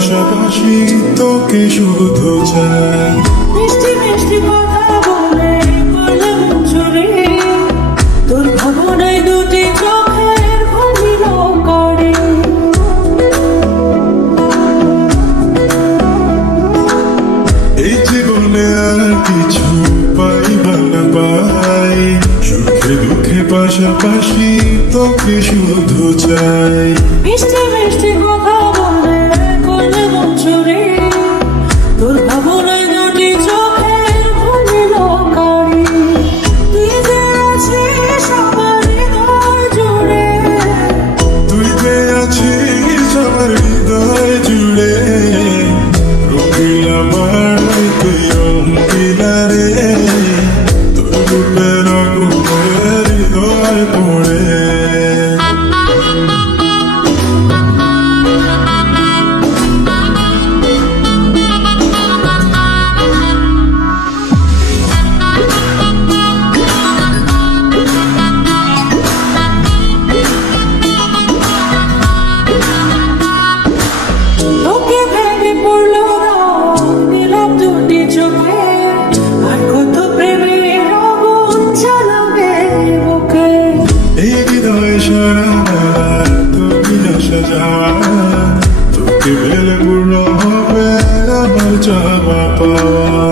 পাশাপাশি তোকে শুধু চাই। মিষ্টি মিষ্টি কথা বলে করলে মন চুরি, তোর ভাবনায় দুটি চোখের ঘুমিল করে। এই জীবনে আর কিছু পাইবা না পাই, সুখে দুঃখে পাশাপাশি তোকে শুধু চাই। মিষ্টি মিষ্টি কথা বলে করলে মন চুরি, তোর ভাবনায় দুটি চোখের ঘুমিল করে। তুই যে আছিস আমার হৃদয় জুড়ে, তুই যে আছিস আমার হৃদয় জুড়ে, রঙিলা আমার তুই রঙিলা রে, তোর রূপের আগুনে হৃদয় পড়ে। তোকে ভেবে পড়লো নিলাম দুটি চোখে, আর কত প্রেমের আগুন জ্বালাবে বুকে। এই হৃদয় সারা তোকে আসা যাওয়া, তোকে পেলে পূর্ণ হবে আমার চাওয়া পাওয়া।